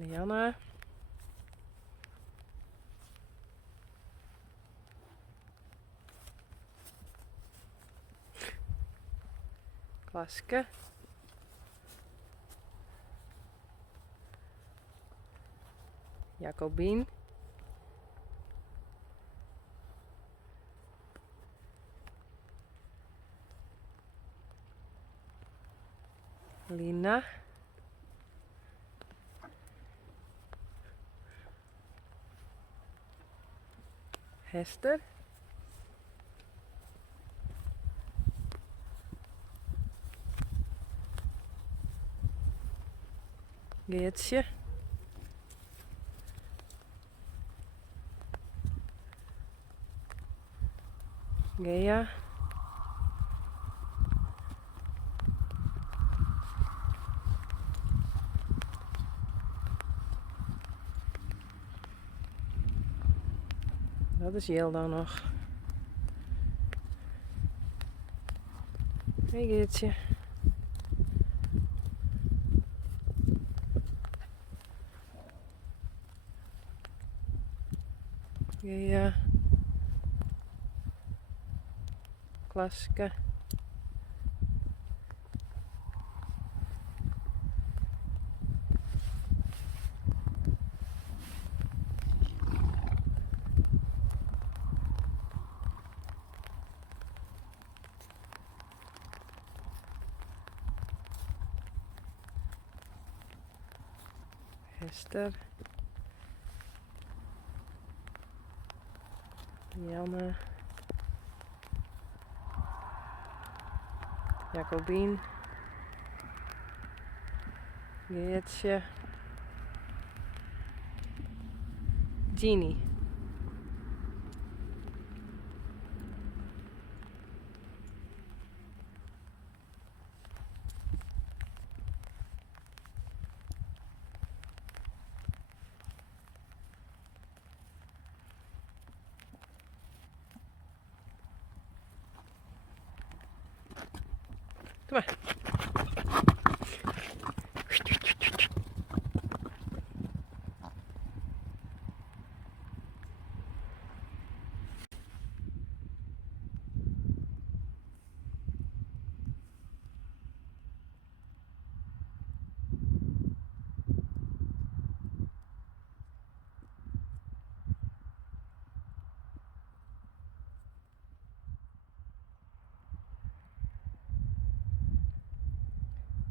Lianne. Klaske. Jacobien. Lina. Hester. Geertje. Gea. Dat is Jil dan nog. Hey Geertje. Gea. Klaske. Hester. Lianne. Jacobien. Geertje. Jeannie. Kom maar.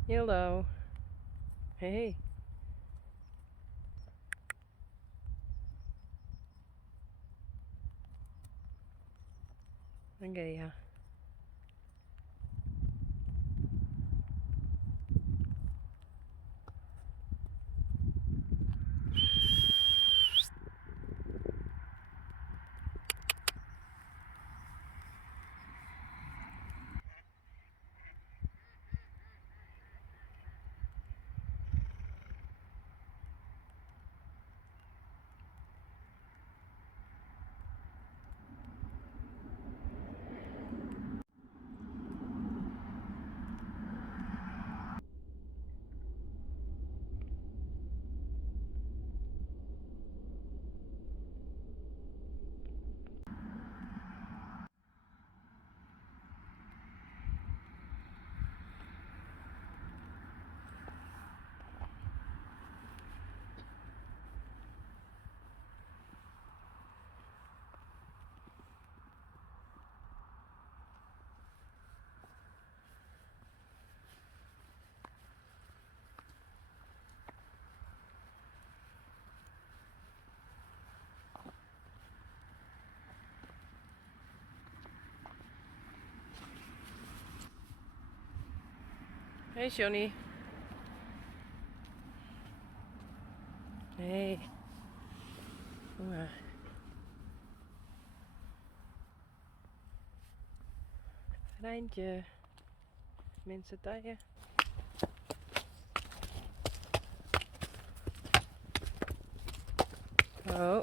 Hallo. Hey. Oké, ja. Hey Johnny. Hey. Kom maar. Rijntje. Minste taille. Oh.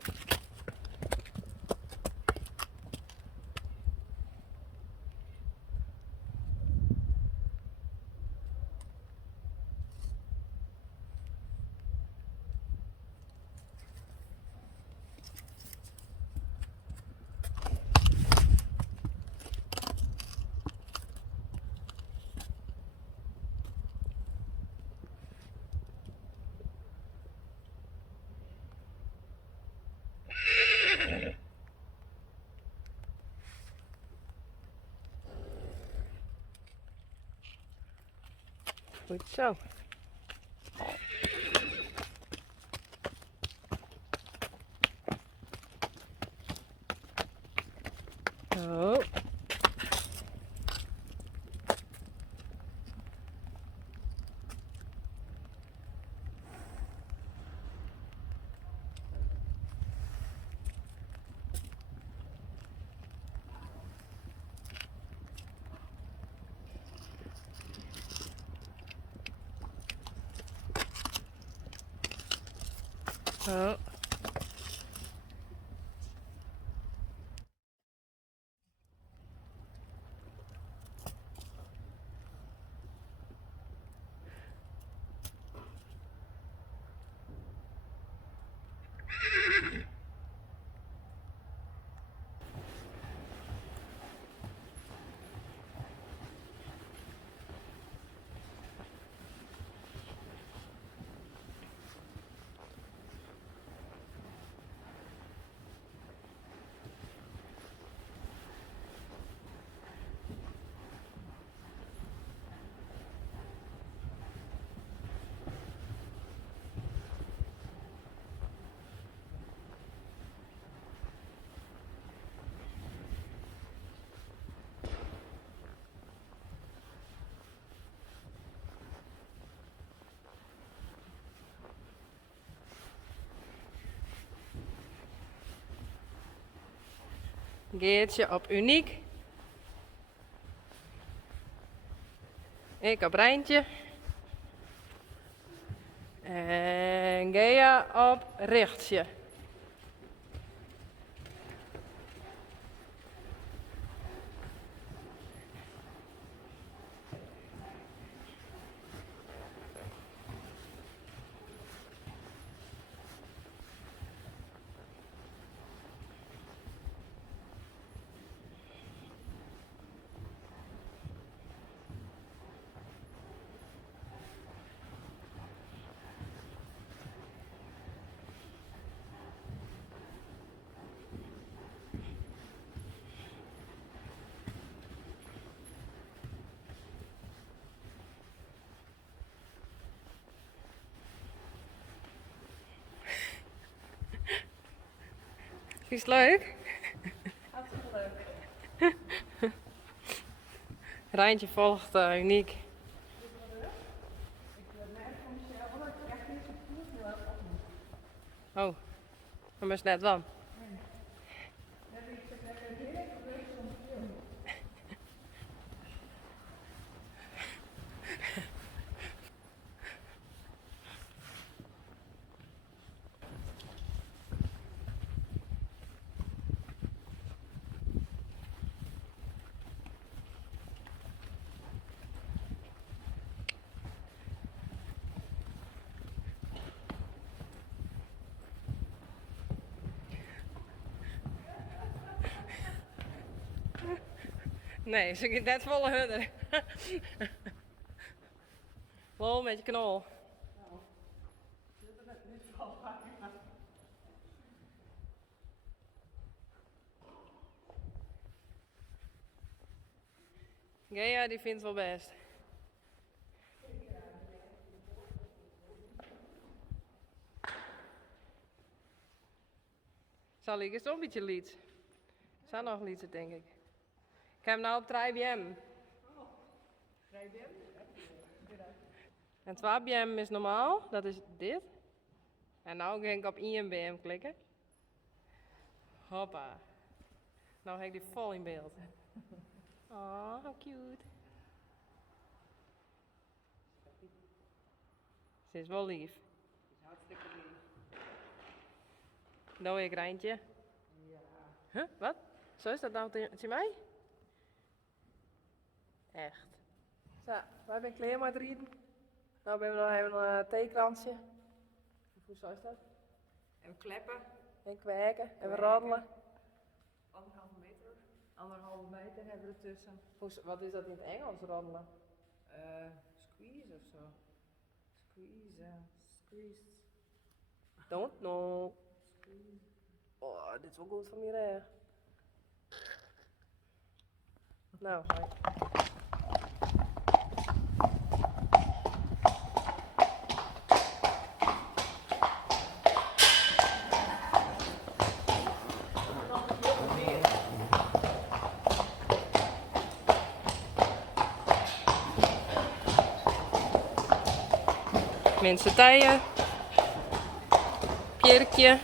Goed zo. Oh. Oh. Geertje op Uniek. Ik op Rijntje. En Gea op Richtje. Is het leuk? Hartstikke leuk. Rijntje volgt Uniek. Ik merk van mezelf dat ik echt niet zo goed wil opnemen. Oh, dat is net wel. Nee, ze gaat net volle hudder. Lol met je knol. Gea die vindt het wel best. Zal ik eens een beetje lied? Zal nog lied, denk ik. Ik heb hem nou op 3BM. En 2BM is normaal, dat is dit. En nou ga ik op 1BM klikken. Hoppa. Nou heb ik die vol in beeld. Oh, how cute. Ze is wel lief. Hartstikke lief. Nou ik Rijntje. Ja. Huh? Wat? Zo is dat nou tegen mij? Echt. Zo, wij zijn klaar met rieden. Nou hebben we nog even een theekransje. Hoe zo is dat? En we kleppen. En kwijken en we roddelen. 1,5 meter. 1,5 meter hebben we ertussen. Wat is dat in het Engels, roddelen? Squeeze of zo. Squeeze. Don't know. Squeeze. Oh, dit is wel goed van mij. Nou, hoi. Minse Tijen. Pierkje.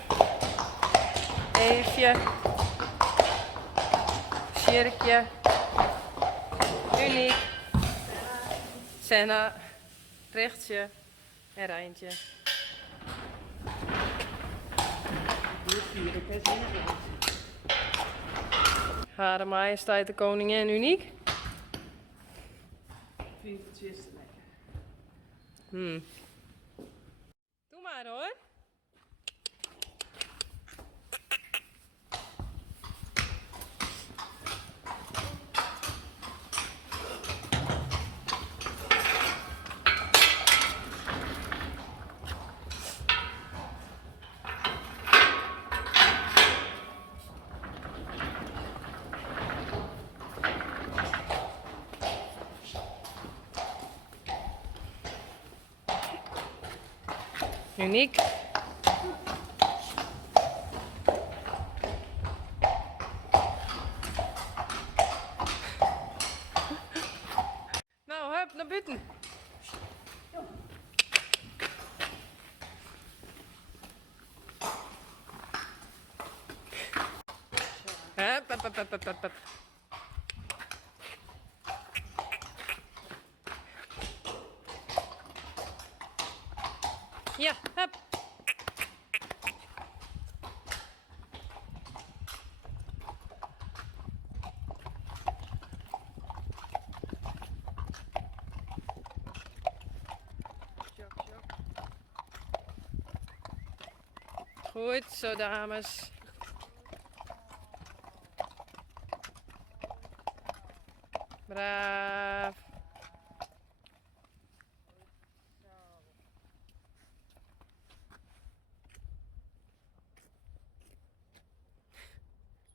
Eefje. Sjirkje. Uniek. Senna. Richtje. En Rijntje. Hare Majesteit de Koningin Uniek. Vingertjes te lekker. Doe maar hoor. Uniek. Nou, hup, naar buiten. Hup, hup, hup, hup, hup, hup, hup. Ja, hup. Goed zo, dames. Braaf.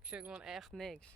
Ik zeg gewoon echt niks.